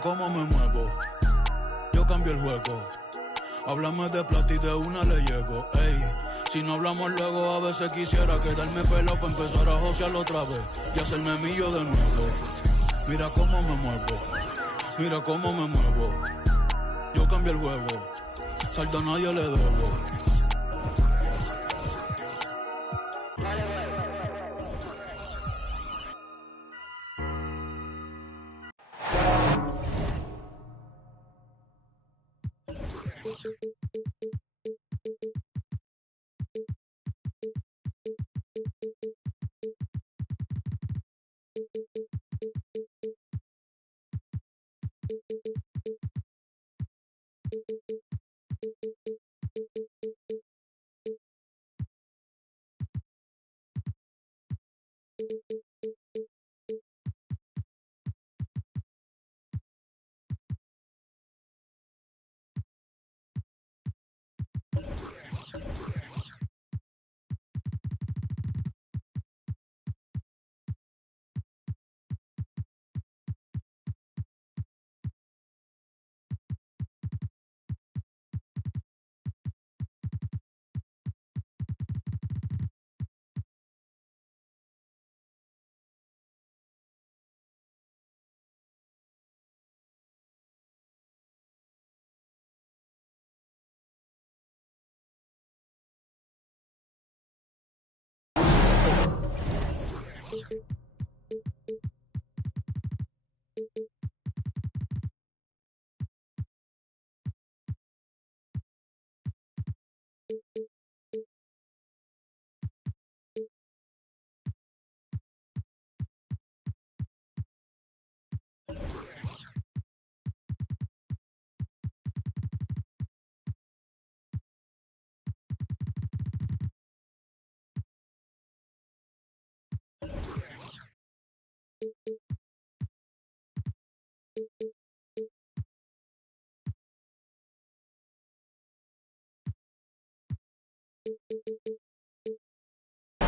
Cómo me muevo, yo cambio el juego. Háblame de plata y de una le llego. Ey, si no hablamos luego, a veces quisiera quedarme pelado para empezar a josear otra vez y hacerme millo de nuevo. Mira cómo me muevo, mira cómo me muevo. Yo cambio el juego, saldo a nadie le debo.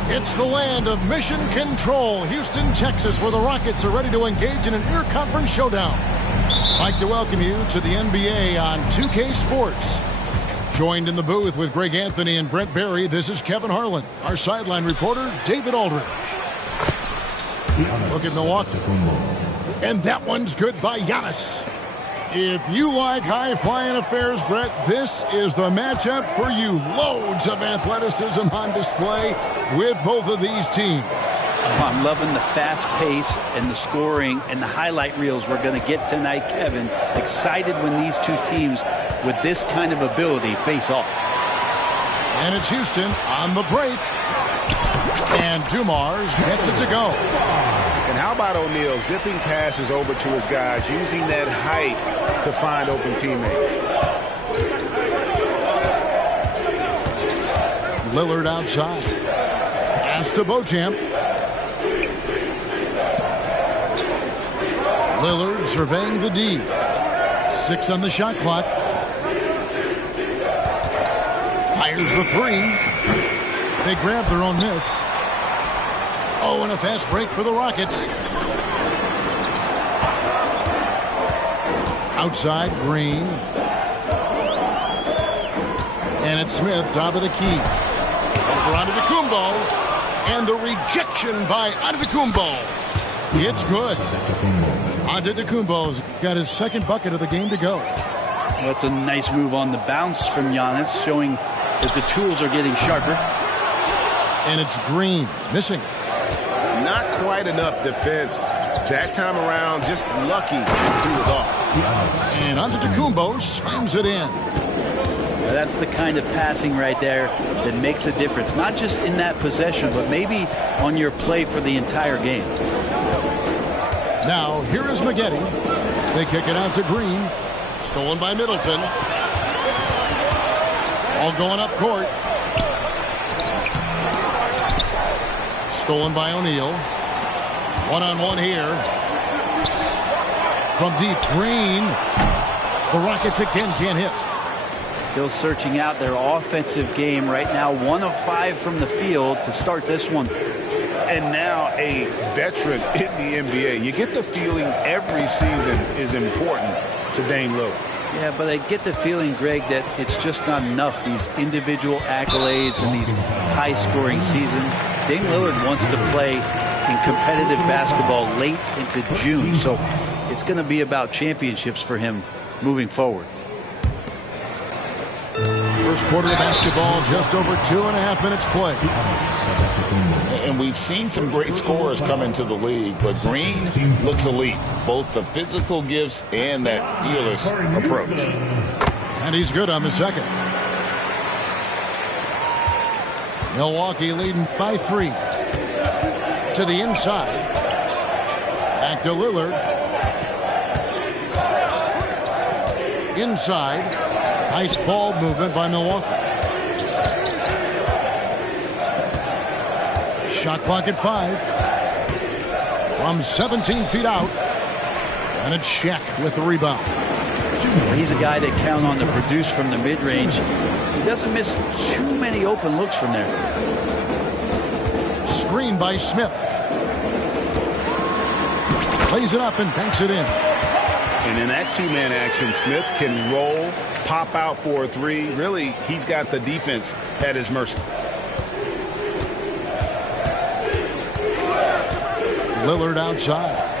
It's the land of mission control, Houston, Texas, where the Rockets are ready to engage in an interconference showdown. I'd like to welcome you to the NBA on 2K Sports. Joined in the booth with Greg Anthony and Brent Barry, this is Kevin Harlan. Our sideline reporter, David Aldridge. Look at Milwaukee. And that one's good by Giannis. If you like high-flying affairs, Brett, this is the matchup for you. Loads of athleticism on display with both of these teams. I'm loving the fast pace and the scoring and the highlight reels we're going to get tonight, Kevin. Excited when these two teams with this kind of ability face off. And it's Houston on the break. And Dumars gets it to go. And how about O'Neal zipping passes over to his guys, using that height to find open teammates. Lillard outside. Pass to Beauchamp. Lillard surveying the D. 6 on the shot clock. Fires the 3. They grab their own miss. Oh, and a fast break for the Rockets. Outside, Green. And it's Smith, top of the key. Over Antetokounmpo. And the rejection by Antetokounmpo. It's good. Antetokounmpo's got his second bucket of the game to go. Well, it's a nice move on the bounce from Giannis, showing that the tools are getting sharper. And it's Green, missing. Not quite enough defense that time around, just lucky he was off. And Antetokounmpo slams it in. Now that's the kind of passing right there that makes a difference, not just in that possession, but maybe on your play for the entire game. Now, here is Maggette. They kick it out to Green. Stolen by Middleton. All going up court. Stolen by O'Neal. One-on-one here. From deep, Green. The Rockets again can't hit. Still searching out their offensive game right now. 1 of 5 from the field to start this one. and now a veteran in the NBA. You get the feeling every season is important to Dame Lillard. Yeah, but I get the feeling, Greg, that it's just not enough. These individual accolades and these high-scoring seasons. Dame Lillard wants to play in competitive basketball late into June, so it's going to be about championships for him moving forward. First quarter of basketball, just over 2.5 minutes play. And we've seen some great scorers come into the league, but Green looks elite. Both the physical gifts and that fearless approach. And he's good on the second. Milwaukee leading by 3. To the inside. Back to Lillard. Inside. Nice ball movement by Milwaukee. Shot clock at 5. From 17 feet out. And it's Shaq with the rebound. He's a guy they count on to produce from the mid-range. He doesn't miss too many open looks from there. Screen by Smith. Plays it up and banks it in. And in that two-man action, Smith can roll, pop out for a 3. Really, he's got the defense at his mercy. Lillard outside.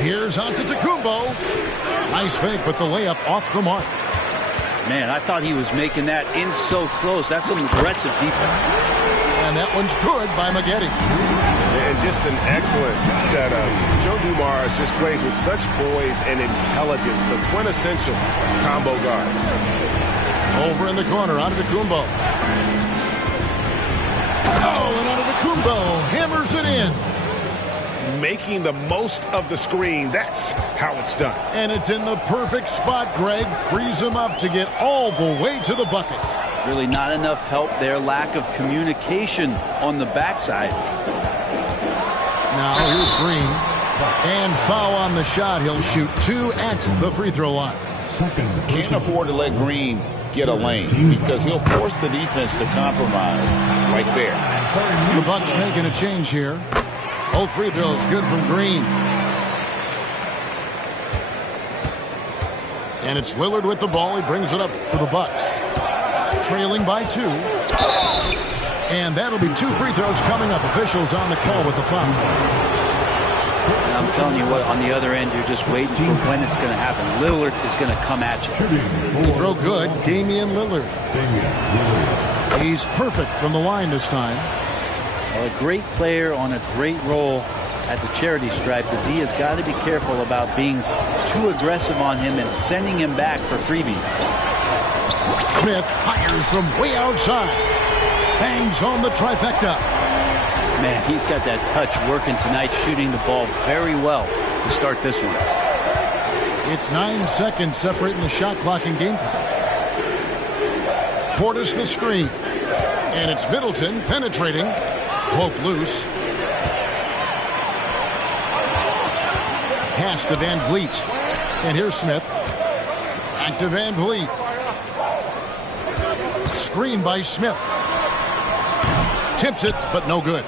Here's Antetokounmpo. Nice fake, but the layup off the mark. Man, I thought he was making that in so close. That's some aggressive defense. And that one's good by Maggette. And just an excellent setup. Joe Dumars just plays with such poise and intelligence, the quintessential combo guard. Over in the corner, Antetokounmpo. Oh, and Antetokounmpo hammers it in. Making the most of the screen. That's how it's done. And it's in the perfect spot, Greg. Frees him up to get all the way to the bucket. Really not enough help there. Lack of communication on the backside. Now here's Green. And foul on the shot. He'll shoot 2 at the free throw line. Can't afford to let Green get a lane because he'll force the defense to compromise right there. The Bucks making a change here. Both free throws good from Green. And it's Lillard with the ball. He brings it up for the Bucks. Trailing by 2. And that'll be 2 free throws coming up. Officials on the call with the foul. And I'm telling you what, on the other end, you're just waiting for when it's going to happen. Lillard is going to come at you. Throw good. Damian Lillard. He's perfect from the line this time. Well, a great player on a great role at the charity stripe. The D has got to be careful about being too aggressive on him and sending him back for freebies. Smith fires from way outside. Bangs home the trifecta. Man, he's got that touch working tonight, shooting the ball very well to start this one. It's 9 seconds separating the shot clock and game clock. Portis the screen. And it's Middleton penetrating. Poke loose. Pass to Van Vliet. And here's Smith. Back to Van Vliet. Screen by Smith. Tips it, but no good.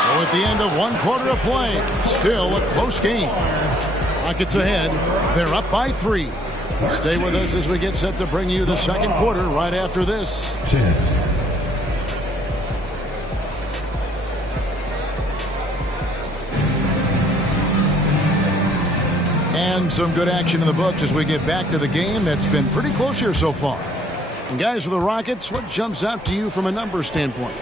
So at the end of 1 quarter of play, still a close game. Rockets ahead. They're up by 3. Stay with us as we get set to bring you the second quarter right after this. And some good action in the books as we get back to the game that's been pretty close here so far. And guys, for the Rockets, what jumps out to you from a numbers standpoint?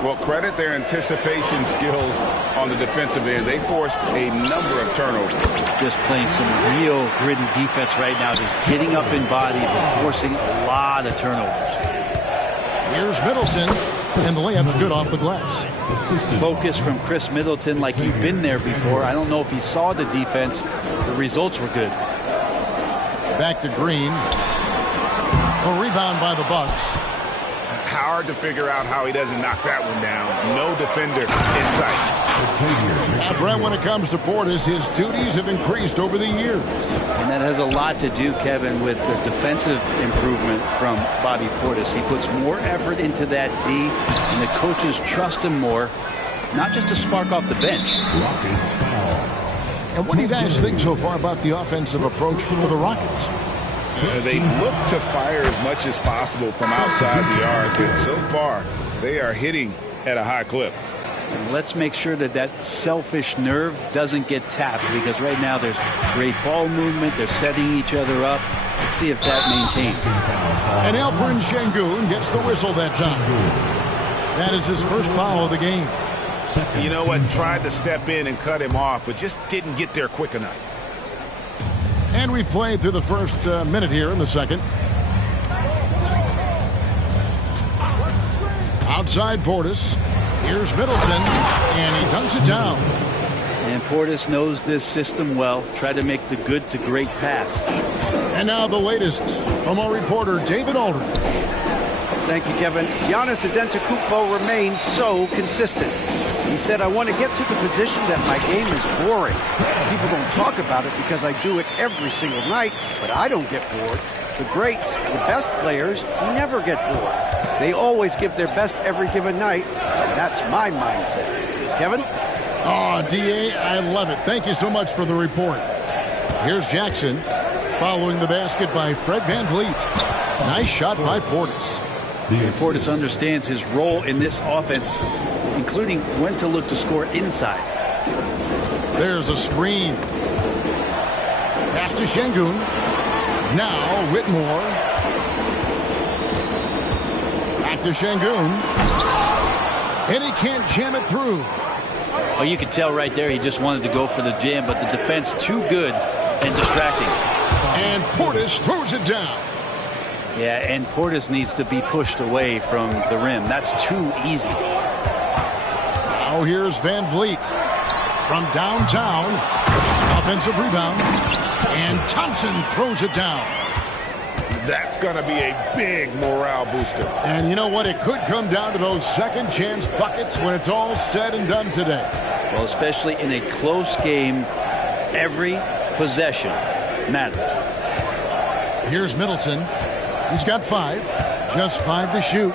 Well, credit their anticipation skills on the defensive end. They forced a number of turnovers. Just playing some real gritty defense right now, just getting up in bodies and forcing a lot of turnovers. Here's Middleton, and the layup's good off the glass. Focus from Chris Middleton like you've been there before. I don't know if he saw the defense. The results were good. Back to Green. The rebound by the Bucks. Hard to figure out how he doesn't knock that one down. No defender in sight. Brent, when it comes to Portis, his duties have increased over the years. And that has a lot to do, Kevin, with the defensive improvement from Bobby Portis. He puts more effort into that D, and the coaches trust him more, not just to spark off the bench. And what do you guys think so far about the offensive approach for the Rockets? They look to fire as much as possible from outside the arc, and so far they are hitting at a high clip. And let's make sure that that selfish nerve doesn't get tapped, because right now there's great ball movement. They're setting each other up. Let's see if that maintains. And Alperen Sengun gets the whistle that time. That is his first foul of the game. You know what? Tried to step in and cut him off, but just didn't get there quick enough. And we played through the first minute here in the second. Outside Portis. Here's Middleton, and he dunks it down. And Portis knows this system well. Try to make the good to great pass. And now the latest from our reporter, David Aldridge. Thank you, Kevin. Giannis Antetokounmpo remains so consistent. He said, I want to get to the position that my game is boring. People don't talk about it because I do it every single night, but I don't get bored. The greats, the best players, never get bored. They always give their best every given night, and that's my mindset. Kevin? Oh, D.A., I love it. Thank you so much for the report. Here's Jackson, following the basket by Fred VanVleet. Nice shot by Portis. And Portis understands his role in this offense, including when to look to score inside. There's a screen. Pass to Sengun. Now Whitmore. Back to Sengun. And he can't jam it through. Oh, you could tell right there he just wanted to go for the jam, but the defense too good and distracting. And Portis throws it down. Yeah, and Portis needs to be pushed away from the rim. That's too easy. Now here's VanVleet from downtown. Offensive rebound. And Thompson throws it down. That's going to be a big morale booster. And you know what? It could come down to those second chance buckets when it's all said and done today. Well, especially in a close game, every possession matters. Here's Middleton. He's got 5. Just 5 to shoot.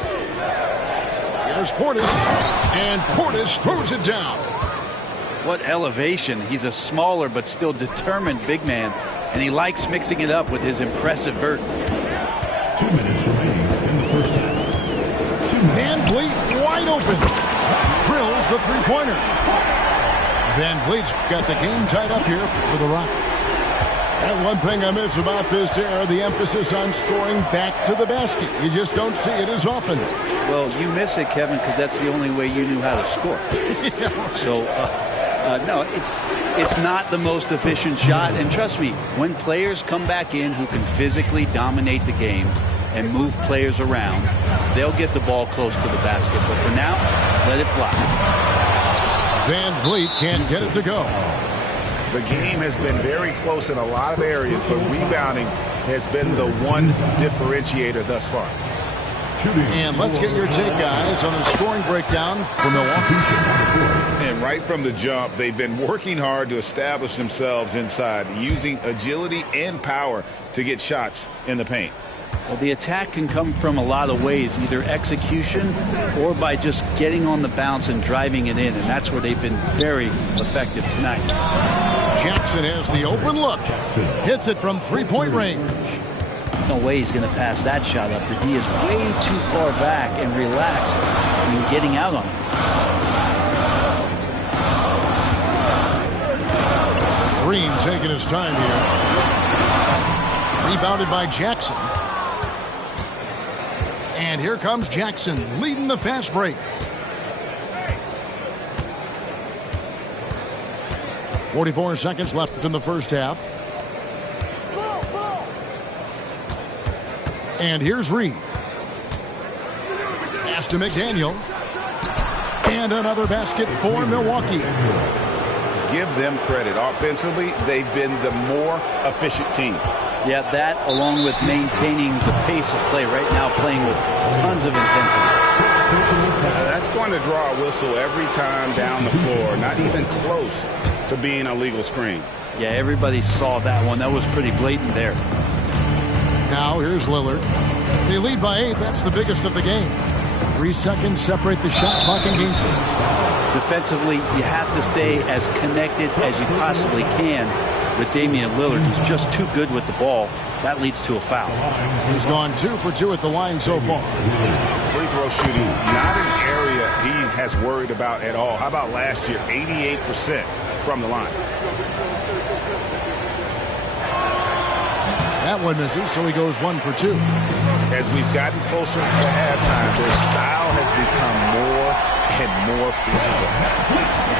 Here's Portis. And Portis throws it down. What elevation. He's a smaller but still determined big man. And he likes mixing it up with his impressive vert. 2 minutes remaining in the first half. VanVleet wide open. Drills the three-pointer. VanVleet's got the game tied up here for the Rockets. And one thing I miss about this era, the emphasis on scoring back to the basket. You just don't see it as often. Well, you miss it, Kevin, because that's the only way you knew how to score. Yeah, right. So, no, it's not the most efficient shot. And trust me, when players come back in who can physically dominate the game and move players around, they'll get the ball close to the basket. But for now, let it fly. VanVleet can't get it to go. The game has been very close in a lot of areas, but rebounding has been the one differentiator thus far. And let's get your take, guys, on the scoring breakdown for Milwaukee. And right from the jump, they've been working hard to establish themselves inside, using agility and power to get shots in the paint. Well, the attack can come from a lot of ways, either execution or by just getting on the bounce and driving it in, and that's where they've been very effective tonight. Jackson has the open look. Hits it from three-point range. No way he's going to pass that shot up. The D is way too far back and relaxed and getting out on him. Green taking his time here. Rebounded by Jackson. And here comes Jackson leading the fast break. 44 seconds left in the first half. And here's Reed. Pass to McDaniel. And another basket for Milwaukee. Give them credit. Offensively, they've been the more efficient team. Yeah, that along with maintaining the pace of play right now, playing with tons of intensity. That's going to draw a whistle every time down the floor. Not even close to being a legal screen. Yeah, everybody saw that one. That was pretty blatant there. Now here's Lillard. They lead by 8. That's the biggest of the game. 3 seconds separate the shot clock and game. Defensively, you have to stay as connected as you possibly can with Damian Lillard. He's just too good with the ball. That leads to a foul. He's gone 2 for 2 at the line so far. Free throw shooting, not an area he has worried about at all. How about last year? 88% from the line. That one misses, so he goes 1 for 2. As we've gotten closer to halftime, their style has become more and more physical.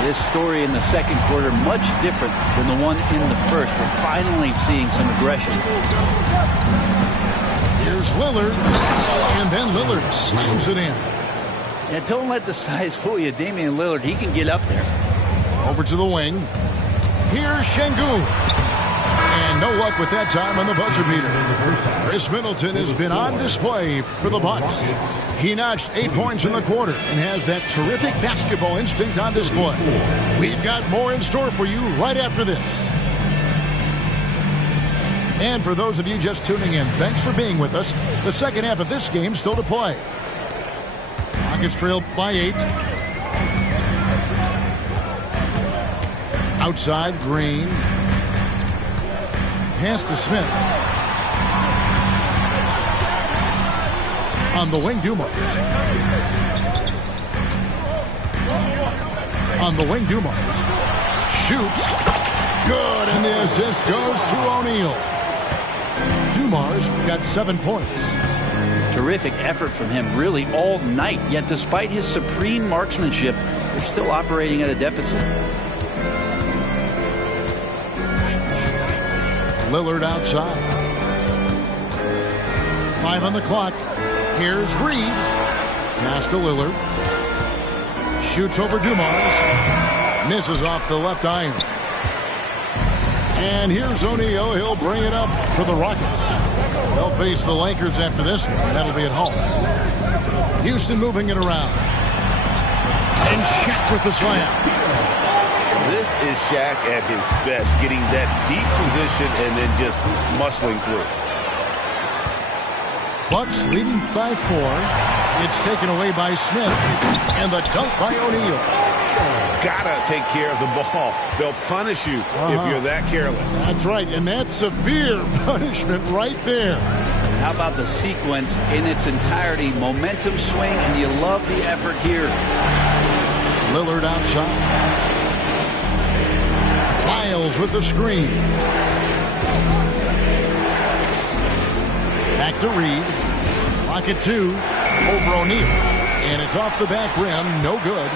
This story in the second quarter, much different than the one in the first. We're finally seeing some aggression. Here's Lillard, and then Lillard slams it in. Yeah, don't let the size fool you. Damian Lillard, he can get up there. Over to the wing. Here's Şengün. And no luck with that time on the buzzer beater. Chris Middleton has been on display for the Bucks. He notched 8 points in the quarter and has that terrific basketball instinct on display. We've got more in store for you right after this. And for those of you just tuning in, thanks for being with us. The second half of this game still to play. Rockets trail by 8. Outside, Green. Pass to Smith. On the wing, Dumars. On the wing, Dumars. Shoots. Good, and the assist goes to O'Neal. Dumars got 7 points. Terrific effort from him really all night, yet despite his supreme marksmanship, they're still operating at a deficit. Lillard outside. 5 on the clock. Here's Reed. Pass to Lillard. Shoots over Dumars. Misses off the left iron. And here's O'Neal. He'll bring it up for the Rockets. They'll face the Lakers after this one. That'll be at home. Houston moving it around. And Shaq with the slam. This is Shaq at his best, getting that deep position and then just muscling through. Bucks leading by 4. It's taken away by Smith. And the dunk by O'Neal. Gotta take care of the ball. They'll punish you if you're that careless. That's right, and that's severe punishment right there. How about the sequence in its entirety? Momentum swing, and you love the effort here. Lillard outside. Miles with the screen. Back to Reed. Rocket 2 over O'Neal. And it's off the back rim. No good.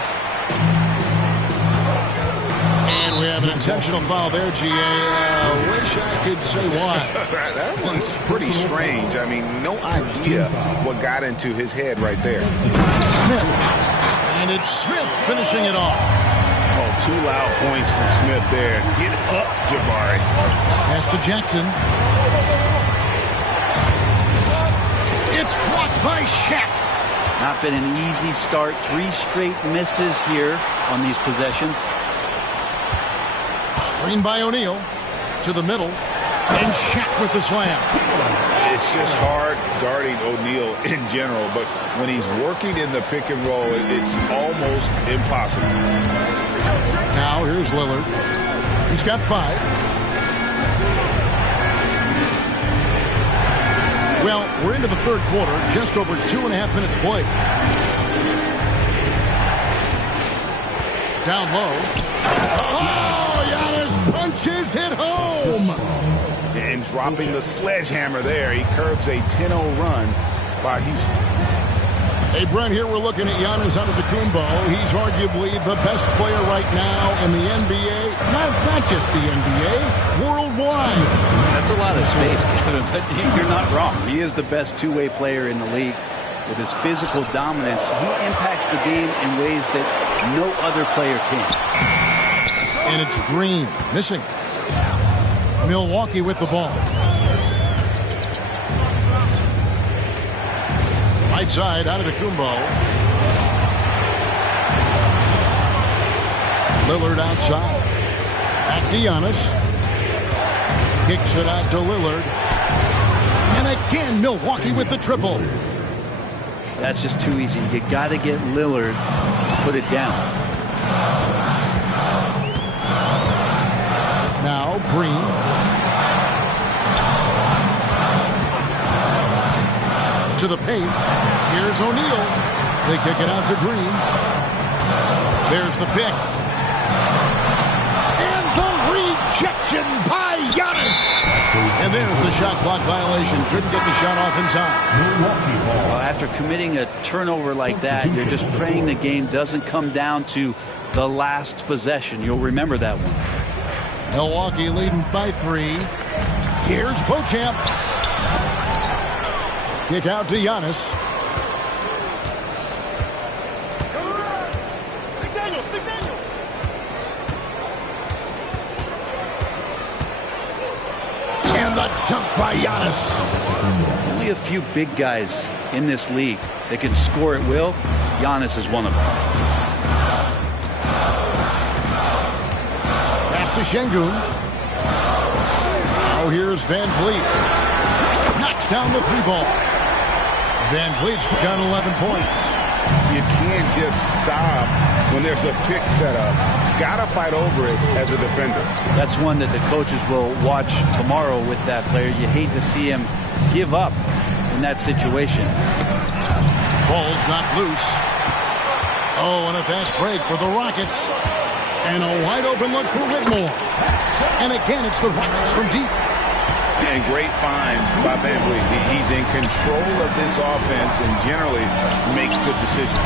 And we have an intentional foul there, GA. Wish I could say why. That one's pretty strange. I mean, no idea what got into his head right there. Smith. And it's Smith finishing it off. Oh, 2 loud points from Smith there. Get up, Jabari. Pass to Jackson. It's blocked by Shaq. Not been an easy start. 3 straight misses here on these possessions. Screen by O'Neal to the middle. And Shaq with the slam. It's just hard guarding O'Neal in general, but when he's working in the pick and roll, it's almost impossible. Now here's Lillard. He's got 5. Well, we're into the third quarter, just over 2.5 minutes played. Down low. Oh, Giannis punches it home. And dropping the sledgehammer there, he curbs a 10-0 run by Houston. Hey, Brent, here we're looking at Giannis Antetokounmpo. He's arguably the best player right now in the NBA. Not just the NBA, worldwide. That's a lot of space, Kevin, but you're not wrong. He is the best two-way player in the league. With his physical dominance, he impacts the game in ways that no other player can. And it's Green missing. Milwaukee with the ball. Right side, Antetokounmpo. Lillard outside. Back to Giannis. Kicks it out to Lillard. And again, Milwaukee with the triple. That's just too easy. You got to get Lillard to put it down. Now Green. To the paint. Here's O'Neal. They kick it out to Green. There's the pick. And the rejection by Giannis. And there's the shot clock violation. Couldn't get the shot off in time. Well, after committing a turnover like that, you're just praying the game doesn't come down to the last possession. You'll remember that one. Milwaukee leading by 3. Here's Beauchamp. Kick out to Giannis. And the dunk by Giannis. Only a few big guys in this league that can score at will. Giannis is one of them. Pass to Şengün. Now here's Van Vliet. Knocks down the 3-ball. Van Vliet's got 11 points. You can't just stop when there's a pick set up. Gotta fight over it as a defender. That's one that the coaches will watch tomorrow with that player. You hate to see him give up in that situation. Ball's not loose. Oh, and a fast break for the Rockets. And a wide open look for Whitmore. And again, it's the Rockets from deep. And great find by Van Vliet. He's in control of this offense and generally makes good decisions.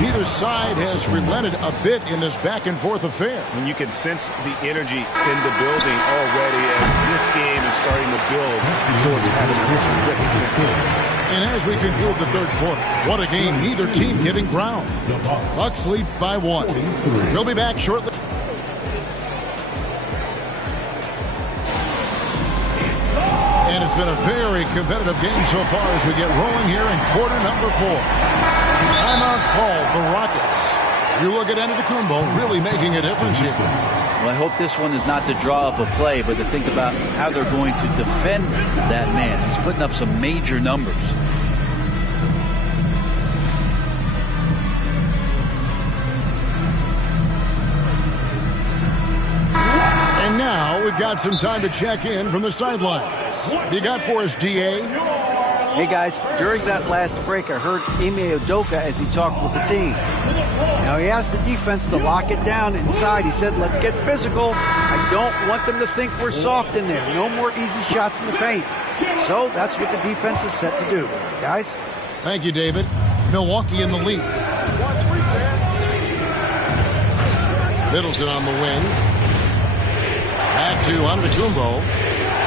Neither side has relented a bit in this back-and-forth affair. And you can sense the energy in the building already as this game is starting to build towards having a terrific finish. And as we conclude the third quarter, what a game, neither team giving ground. Bucks lead by 1. We'll be back shortly. And it's been a very competitive game so far as we get rolling here in quarter number 4. Timeout called the Rockets. You look at Antetokounmpo really making a difference here. Well, I hope this one is not to draw up a play, but to think about how they're going to defend that man. He's putting up some major numbers. And now we've got some time to check in from the sidelines. You got for us, D.A.? Hey, guys, during that last break, I heard Ime Udoka as he talked with the team. Now, he asked the defense to lock it down inside. He said, let's get physical. I don't want them to think we're soft in there. No more easy shots in the paint. So that's what the defense is set to do. Guys? Thank you, David. Milwaukee in the lead. Middleton on the wing. Back to Antetokounmpo.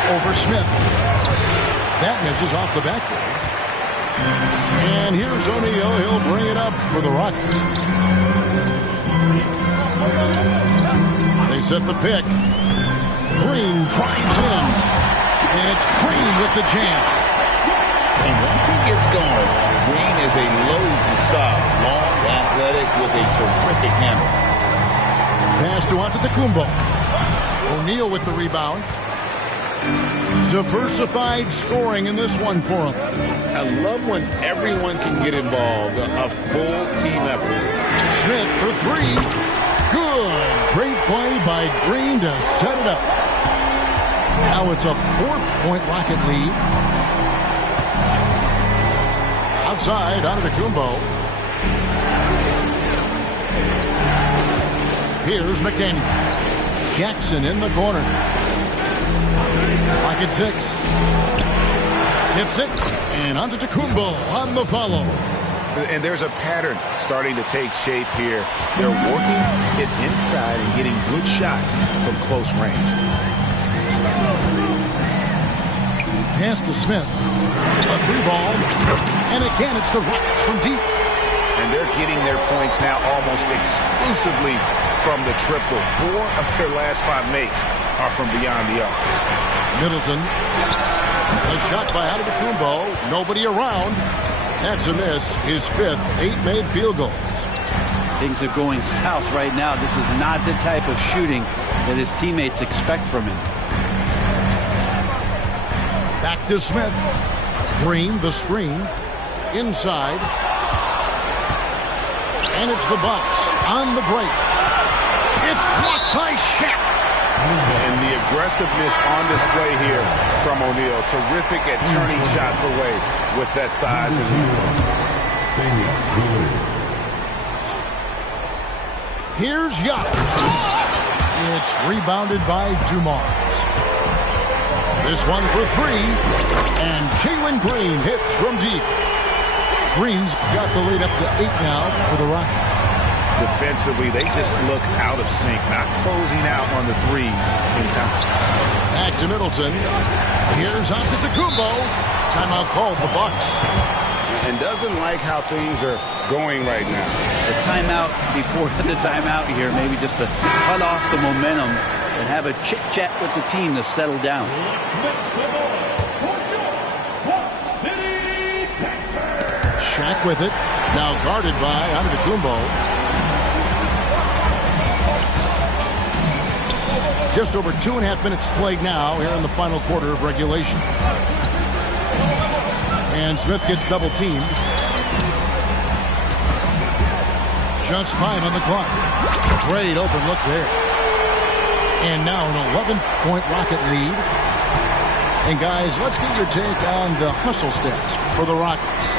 Over Smith. That misses off the backboard. And here's O'Neal. He'll bring it up for the Rockets. They set the pick. Green drives in. And it's Green with the jam. And once he gets going, Green is a load to stop. Long, athletic, with a terrific handle. Pass to Antetokounmpo. O'Neal with the rebound. Diversified scoring in this one for him. I love when everyone can get involved. A full team effort. Smith for 3. Good. Great play by Green to set it up. Now it's a 4-point Rocket lead. Outside, Antetokounmpo. Here's McDaniel. Jackson in the corner. Rocket 6. Tips it. And Antetokounmpo on the follow. And there's a pattern starting to take shape here. They're working it inside and getting good shots from close range. Pass to Smith. A 3-ball. And again, it's the Rockets from deep. And they're getting their points now almost exclusively from the triple. 4 of their last 5 makes are from beyond the arc. Middleton. A shot by Antetokounmpo. Nobody around. That's a miss. His 5th, 8 made field goals. Things are going south right now. This is not the type of shooting that his teammates expect from him. Back to Smith. Green, the screen. Inside. And it's the Bucks on the break. It's blocked by Shaq. And the aggressiveness on display here from O'Neal. Terrific at turning shots away with that size and Here's Giannis. It's rebounded by Dumars. This one for three. And Jalen Green hits from deep. Green's got the lead up to 8 now for the Rockets. defensively, they just look out of sync, not closing out on the threes in time. Back to Middleton. Here's Antetokounmpo. Timeout called the Bucks. And doesn't like how things are going right now. The timeout before the timeout here, maybe just to cut off the momentum and have a chit-chat with the team to settle down. Shaq with it. Now guarded by Antetokounmpo. Just over 2.5 minutes played now here in the final quarter of regulation. And Smith gets double teamed. Just 5 on the clock. Great open look there. And now an 11-point Rocket lead. And guys, let's get your take on the hustle stats for the Rockets.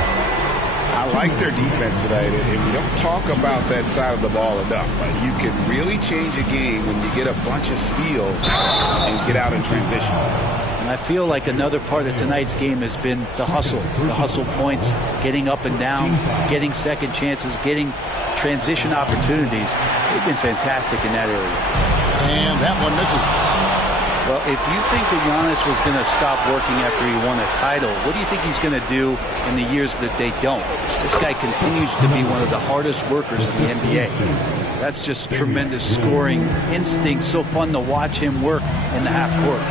I like their defense tonight, and we don't talk about that side of the ball enough. You can really change a game when you get a bunch of steals and get out in transition. And I feel like another part of tonight's game has been the hustle points, getting up and down, getting second chances, getting transition opportunities. They've been fantastic in that area. And that one misses. Well, if you think that Giannis was going to stop working after he won a title, what do you think he's going to do in the years that they don't? This guy continues to be one of the hardest workers in the NBA. That's just tremendous scoring instinct. So fun to watch him work in the half court.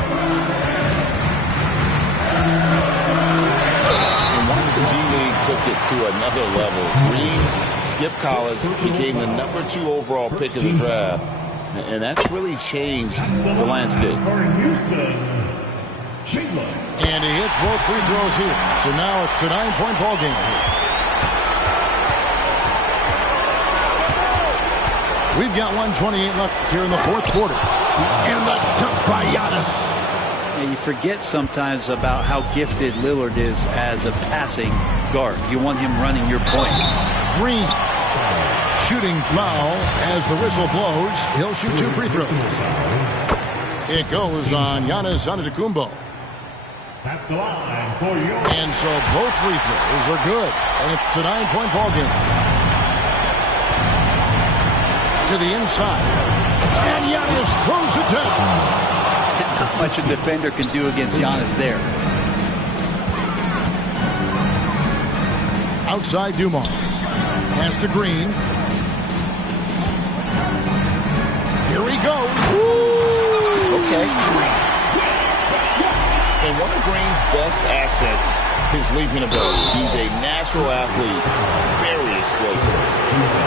And once the G League took it to another level, Green skipped college, became the #2 overall pick of the draft. And that's really changed the landscape. And he hits both free throws here. So now it's a 9-point ball game here. We've got 1:28 left here in the fourth quarter. And the dunk by Giannis. And you forget sometimes about how gifted Lillard is as a passing guard. You want him running your point. Green. Shooting foul as the whistle blows. He'll shoot 2 free throws. It goes on Giannis Antetokounmpo. And so both free throws are good. And it's a 9-point ball game. To the inside. And Giannis throws it down. Not much a defender can do against Giannis there. Outside Dumars. Pass to Green. Here he goes. Woo! Okay. And one of Green's best assets, his leaping ability. He's a natural athlete, very explosive.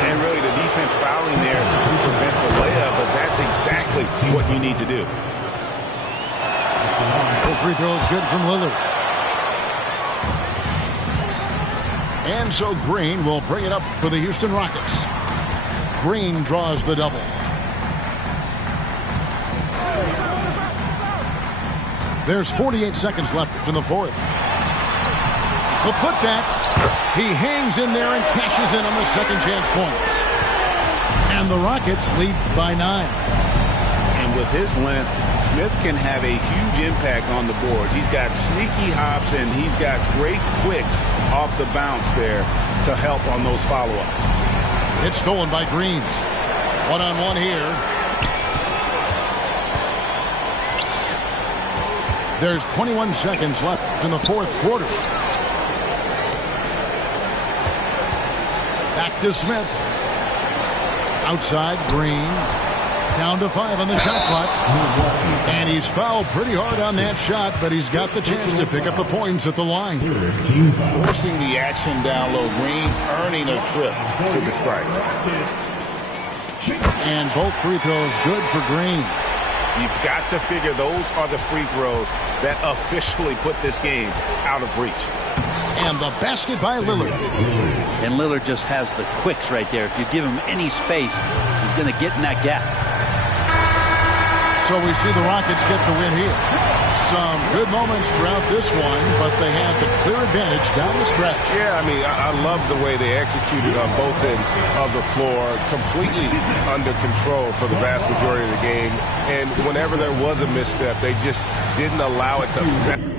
And really the defense fouling there to prevent the layup, but that's exactly what you need to do. The free throw is good from Lillard. And so Green will bring it up for the Houston Rockets. Green draws the double. There's 48 seconds left in the fourth. The putback. He hangs in there and cashes in on the second chance points. And the Rockets lead by 9. And with his length, Smith can have a huge impact on the boards. He's got sneaky hops and he's got great quicks off the bounce there to help on those follow-ups. It's stolen by Green. One-on-one here. There's 21 seconds left in the fourth quarter. Back to Smith. Outside, Green. Down to 5 on the shot clock. And he's fouled pretty hard on that shot, but he's got the chance to pick up the points at the line. Forcing the action down low. Green earning a trip to the strike. And both free throws good for Green. You've got to figure those are the free throws that officially put this game out of reach. And the basket by Lillard. And Lillard just has the quicks right there. If you give him any space, he's going to get in that gap. So we see the Rockets get the win here. Some good moments throughout this one, but they had the clear advantage down the stretch. Yeah, I mean, I love the way they executed on both ends of the floor, completely under control for the vast majority of the game. And whenever there was a misstep, they just didn't allow it to affect.